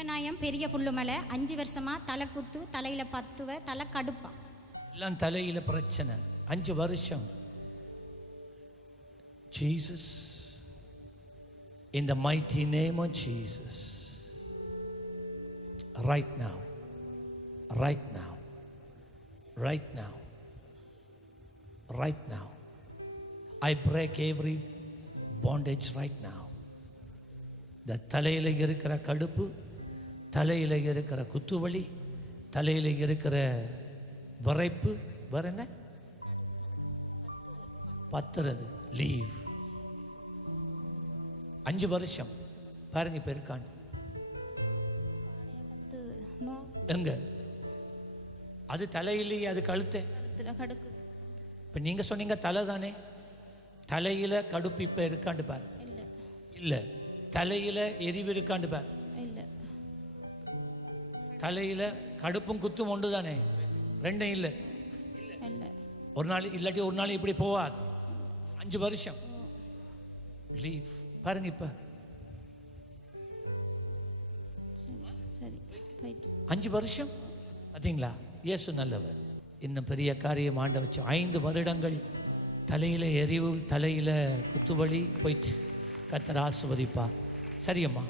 கல்யாணாயம் பெரிய புல்லுமலை அஞ்சு வருஷமா தலை குத்து தலையில பத்துவ தலை கடுப்பா எல்லாம் தலையில் பிரச்சனை அஞ்சு வருஷம் Jesus in the mighty name of Jesus right now right now right now right now I break every bondage right now இந்த தலையில் இருக்கிற கடுப்பு தலையில் இருக்கிற குத்துவலி தலையில் இருக்கிற விரைப்பு வேற என்ன? பத்துறது. லீவ் அஞ்சு வருஷம். பாருங்க இப்போ நோ எங்க? அது தலையிலேயே அது கழுத்தை. இப்போ நீங்கள் சொன்னீங்க தலை தானே? தலையில் கடுப்பு இப்போ இருக்காண்டு பாரு. இல்லை. இல்லை. தலையில் எரிவு இருக்காண்டு பாரு. தலையில் கடுப்பும் குத்தும் ஒன்று தானே ரெண்டும் இல்லை. ஒரு நாள் இல்லாட்டி ஒரு நாள் இப்படி போவார் அஞ்சு வருஷம். லீவ் பாருங்க இப்போ. அஞ்சு வருஷம்? பார்த்தீங்களா இயேசு நல்லவர். இன்னும் பெரிய காரியம் ஆண்ட வச்சு ஐந்து வருடங்கள் தலையில் எரிவு தலையில் குத்துவலி போயிட்டு கத்தர் ஆசுவதிப்பார் சரியம்மா.